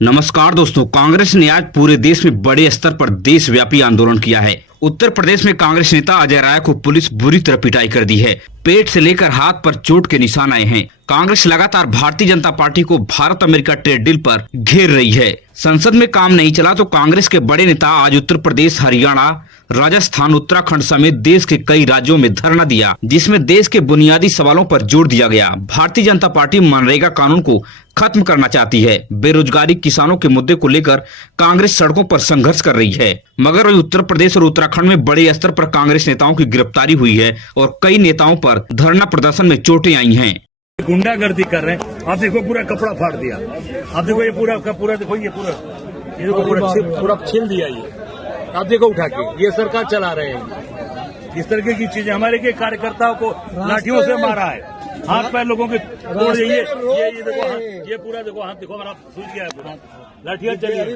नमस्कार दोस्तों, कांग्रेस ने आज पूरे देश में बड़े स्तर पर देशव्यापी आंदोलन किया है। उत्तर प्रदेश में कांग्रेस नेता अजय राय को पुलिस बुरी तरह पिटाई कर दी है। पेट से लेकर हाथ पर चोट के निशान आए हैं। कांग्रेस लगातार भारतीय जनता पार्टी को भारत अमेरिका ट्रेड डील पर घेर रही है। संसद में काम नहीं चला तो कांग्रेस के बड़े नेता आज उत्तर प्रदेश, हरियाणा, राजस्थान, उत्तराखंड समेत देश के कई राज्यों में धरना दिया, जिसमें देश के बुनियादी सवालों पर जोर दिया गया। भारतीय जनता पार्टी मनरेगा कानून को खत्म करना चाहती है। बेरोजगारी, किसानों के मुद्दे को लेकर कांग्रेस सड़कों पर संघर्ष कर रही है। मगर उत्तर प्रदेश और उत्तराखंड में बड़े स्तर पर कांग्रेस नेताओं की गिरफ्तारी हुई है और कई नेताओं पर धरना प्रदर्शन में चोटें आई हैं। गुंडागर्दी कर रहे हैं। आप देखो पूरा कपड़ा फाड़ दिया। आप देखो ये पूरा देखो ये पूरा छील दिया। ये आप देखो उठा के ये सरकार चला रहे हैं। इस तरीके की चीजें हमारे के कार्यकर्ताओं को लाठियों से मारा है, हाथ पैर लोगों के तोड़ दिए। ये देखो ये पूरा देखो हाथ देखो हमारा सूझ गया है, पूरा लाठियां चली।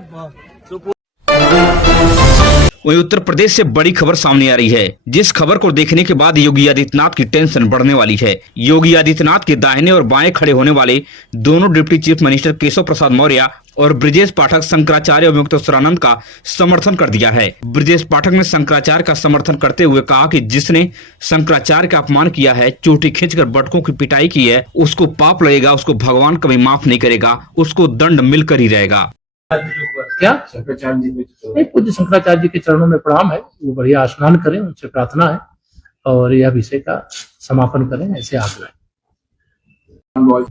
वहीं उत्तर प्रदेश से बड़ी खबर सामने आ रही है, जिस खबर को देखने के बाद योगी आदित्यनाथ की टेंशन बढ़ने वाली है। योगी आदित्यनाथ के दाहिने और बाएं खड़े होने वाले दोनों deputy chief minister Keshav Prasad Maurya और ब्रजेश पाठक शंकराचार्य और मुक्तेश्वरानंद का समर्थन कर दिया है। ब्रजेश पाठक ने शंकराचार्य का समर्थन करते हुए कहा कि जिसने शंकराचार्य का अपमान किया है, चोटी खींचकर बटकों की पिटाई की है, उसको पाप लगेगा, उसको भगवान कभी माफ नहीं करेगा, उसको दंड मिलकर ही रहेगा। क्या शंकराचार्य जी नहीं, पूज्य शंकराचार्य जी के चरणों में प्रणाम है। वो बढ़िया स्नान करें, उनसे प्रार्थना है और यह विषय का समापन करें, ऐसे आग्रह है।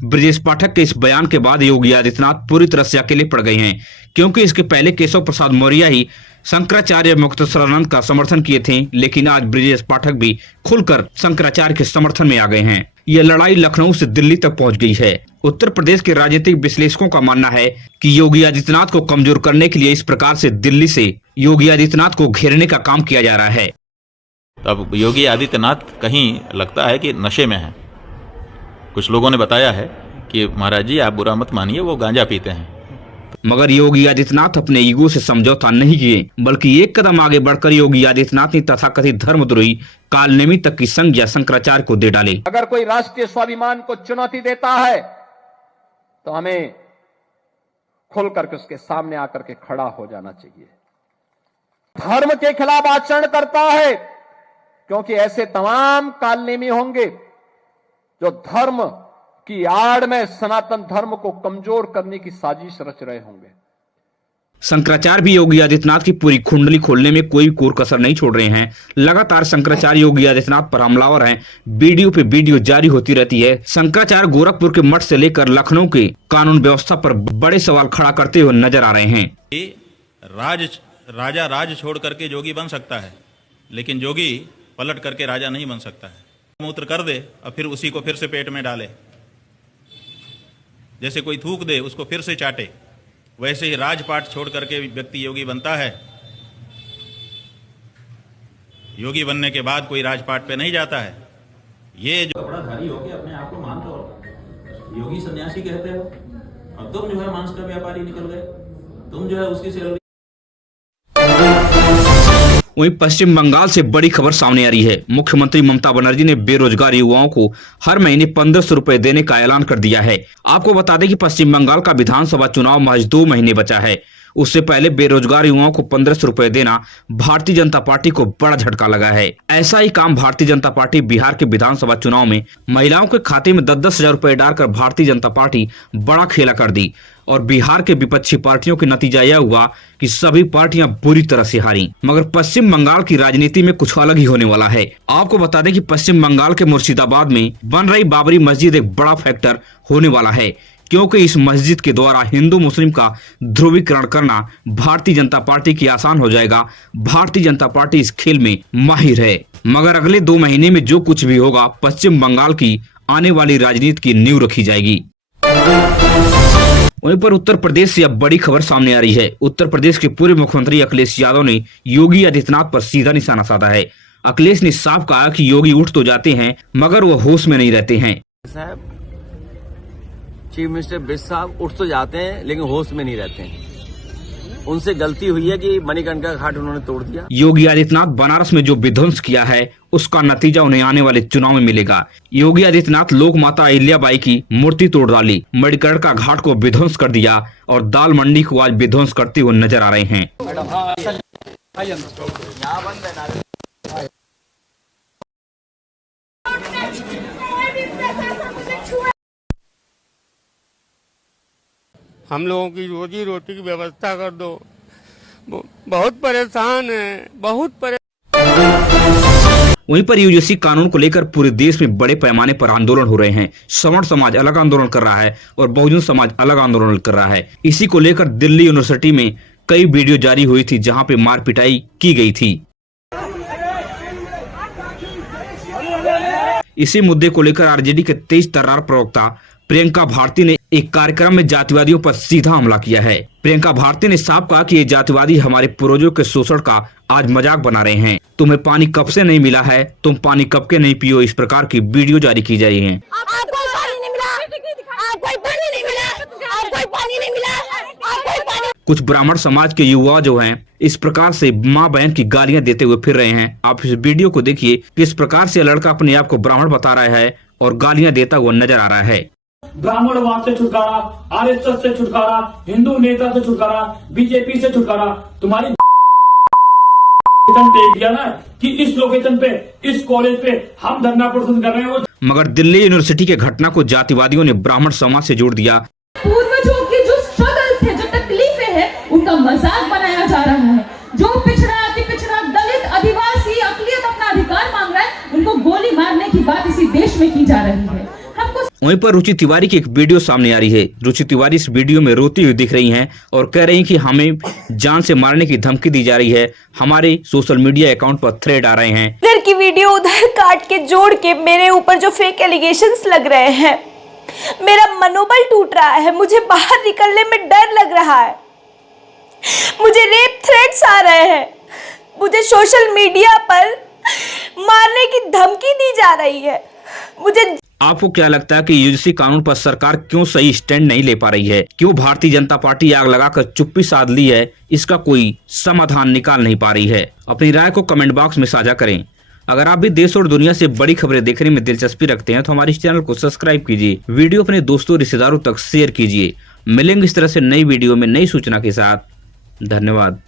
ब्रजेश पाठक के इस बयान के बाद योगी आदित्यनाथ पूरी तरह से अकेले पड़ गए हैं, क्योंकि इसके पहले केशव प्रसाद मौर्य ही शंकराचार्य मुक्तेश्वरानंद का समर्थन किए थे, लेकिन आज ब्रजेश पाठक भी खुलकर शंकराचार्य के समर्थन में आ गए हैं। यह लड़ाई लखनऊ से दिल्ली तक पहुंच गई है। उत्तर प्रदेश के राजनीतिक विश्लेषकों का मानना है कि योगी आदित्यनाथ को कमजोर करने के लिए इस प्रकार से दिल्ली से योगी आदित्यनाथ को घेरने का काम किया जा रहा है। अब योगी आदित्यनाथ कहीं लगता है कि नशे में है। कुछ लोगों ने बताया है कि महाराज जी आप बुरा मत मानिए, वो गांजा पीते हैं। मगर योगी आदित्यनाथ अपने ईगो से समझौता नहीं किए, बल्कि एक कदम आगे बढ़कर योगी आदित्यनाथ ने तथाकथित धर्मद्रोही कालनेमी तक की संज्ञा शंकराचार्य को दे डाले। अगर कोई राष्ट्रीय स्वाभिमान को चुनौती देता है तो हमें खुल करके उसके सामने आकर के खड़ा हो जाना चाहिए। धर्म के खिलाफ आचरण करता है, क्योंकि ऐसे तमाम कालनेमी होंगे जो धर्म की आड़ में सनातन धर्म को कमजोर करने की साजिश रच रहे होंगे। शंकराचार्य भी योगी आदित्यनाथ की पूरी कुंडली खोलने में कोई कोर कसर नहीं छोड़ रहे हैं। लगातार शंकराचार्य योगी आदित्यनाथ पर हमलावर हैं। वीडियो पे वीडियो जारी होती रहती है। शंकराचार्य गोरखपुर के मठ से लेकर लखनऊ के कानून व्यवस्था पर बड़े सवाल खड़ा करते हुए नजर आ रहे हैं। राजा राज छोड़ करके जोगी बन सकता है, लेकिन जोगी पलट करके राजा नहीं बन सकता है। मूत्र कर दे और फिर उसी को फिर से पेट में डाले, जैसे कोई थूक दे उसको फिर से चाटे, वैसे ही राजपाट छोड़ करके व्यक्ति योगी बनता है। योगी बनने के बाद कोई राजपाट पे नहीं जाता है। ये जो कपड़ाधारी होके अपने आप को मानते हो, योगी सन्यासी कहते हो, और तुम जो है मांस का व्यापारी निकल गए। तुम जो है उसकी सैलरी। वहीं पश्चिम बंगाल से बड़ी खबर सामने आ रही है। मुख्यमंत्री ममता बनर्जी ने बेरोजगार युवाओं को हर महीने 1500 रुपए देने का ऐलान कर दिया है। आपको बता दें कि पश्चिम बंगाल का विधानसभा चुनाव महज 2 महीने बचा है। उससे पहले बेरोजगार युवाओं को 1500 रुपए देना भारतीय जनता पार्टी को बड़ा झटका लगा है। ऐसा ही काम भारतीय जनता पार्टी बिहार के विधानसभा चुनाव में महिलाओं के खाते में 10-10 हजार रुपए डालकर भारतीय जनता पार्टी बड़ा खेला कर दी और बिहार के विपक्षी पार्टियों के नतीजा यह हुआ कि सभी पार्टियां बुरी तरह से हारी। मगर पश्चिम बंगाल की राजनीति में कुछ अलग ही होने वाला है। आपको बता दें कि पश्चिम बंगाल के मुर्शिदाबाद में बन रही बाबरी मस्जिद एक बड़ा फैक्टर होने वाला है, क्योंकि इस मस्जिद के द्वारा हिंदू मुस्लिम का ध्रुवीकरण करना भारतीय जनता पार्टी की आसान हो जाएगा। भारतीय जनता पार्टी इस खेल में माहिर है। मगर अगले 2 महीने में जो कुछ भी होगा, पश्चिम बंगाल की आने वाली राजनीति की नींव रखी जाएगी। वहीं पर उत्तर प्रदेश से अब बड़ी खबर सामने आ रही है। उत्तर प्रदेश के पूर्व मुख्यमंत्री अखिलेश यादव ने योगी आदित्यनाथ पर सीधा निशाना साधा है। अखिलेश ने साफ कहा कि योगी उठ तो जाते हैं, मगर वो होश में नहीं रहते हैं। चीफ मिनिस्टर बिस साहब उठ तो जाते हैं, लेकिन होश में नहीं रहते हैं। उनसे गलती हुई है कि मणिकर्णिका घाट उन्होंने तोड़ दिया। योगी आदित्यनाथ बनारस में जो विध्वंस किया है उसका नतीजा उन्हें आने वाले चुनाव में मिलेगा। योगी आदित्यनाथ लोक माता अहिल्याबाई की मूर्ति तोड़ डाली, मणिकर्णिका घाट को विध्वंस कर दिया और दाल मंडी को आज विध्वंस करते हुए नजर आ रहे हैं। हम लोगों की रोजी रोटी की व्यवस्था कर दो। बहुत परेशान है, बहुत वहीं पर यूजीसी कानून को लेकर पूरे देश में बड़े पैमाने पर आंदोलन हो रहे हैं। सवर्ण समाज अलग आंदोलन कर रहा है और बहुजन समाज अलग आंदोलन कर रहा है। इसी को लेकर दिल्ली यूनिवर्सिटी में कई वीडियो जारी हुई थी जहां पे मार पिटाई की गई थी। इसी मुद्दे को लेकर आरजेडी के तेज तर्रार प्रवक्ता प्रियंका भारती ने एक कार्यक्रम में जातिवादियों पर सीधा हमला किया है। प्रियंका भारती ने साफ कहा कि ये जातिवादी हमारे पूर्वजों के शोषण का आज मजाक बना रहे हैं। तुम्हें पानी कब से नहीं मिला है, तुम पानी कब के नहीं पियो, इस प्रकार की वीडियो जारी की जा रही है। कुछ ब्राह्मण समाज के युवा जो हैं इस प्रकार से माँ बहन की गालियां देते हुए फिर रहे हैं। आप इस वीडियो को देखिए, किस प्रकार से लड़का अपने आप को ब्राह्मण बता रहा है और गालियां देता हुआ नजर आ रहा है। ब्राह्मणवाद से छुटकारा, आरएसएस से छुटकारा, हिंदू नेता से छुटकारा, बीजेपी से छुटकारा। तुम्हारी दिया ना कि इस लोकेशन पे, इस कॉलेज पे हम धरना प्रदर्शन कर रहे हैं। मगर दिल्ली यूनिवर्सिटी के घटना को जातिवादियों ने ब्राह्मण समाज से जोड़ दिया। पूर्वजों के जो स्ट्रगल्स है, जो तकलीफें हैं, उनका मजाक बनाया जा रहा है। जो पिछड़ा, अति पिछड़ा, दलित, आदिवासी अकलियत अपना अधिकार मांग रहा है, उनको गोली मारने की बात इसी देश में की जा रही है। वहीं पर रुचि तिवारी की एक वीडियो सामने आ रही है। रुचि तिवारी इस वीडियो में रोती हुई दिख रही हैं और कह रही हैं कि हमें जान से मारने की धमकी दी जा रही है। हमारे सोशल मीडिया अकाउंट पर थ्रेड आ रहे हैं। इधर की वीडियो उधर काट के जोड़ के मेरे ऊपर जो फेक एलिगेशंस लग रहे हैं, मेरा मनोबल टूट रहा है। मुझे बाहर निकलने में डर लग रहा है। मुझे रेप थ्रेट्स आ रहे हैं। मुझे सोशल मीडिया पर मारने की धमकी दी जा रही है। मुझे आपको क्या लगता है कि यूजीसी कानून पर सरकार क्यों सही स्टैंड नहीं ले पा रही है? क्यों भारतीय जनता पार्टी आग लगाकर चुप्पी साध ली है? इसका कोई समाधान निकाल नहीं पा रही है। अपनी राय को कमेंट बॉक्स में साझा करें। अगर आप भी देश और दुनिया से बड़ी खबरें देखने में दिलचस्पी रखते हैं तो हमारे इस चैनल को सब्सक्राइब कीजिए। वीडियो अपने दोस्तों रिश्तेदारों तक शेयर कीजिए। मिलेंगे इस तरह से नई वीडियो में नई सूचना के साथ। धन्यवाद।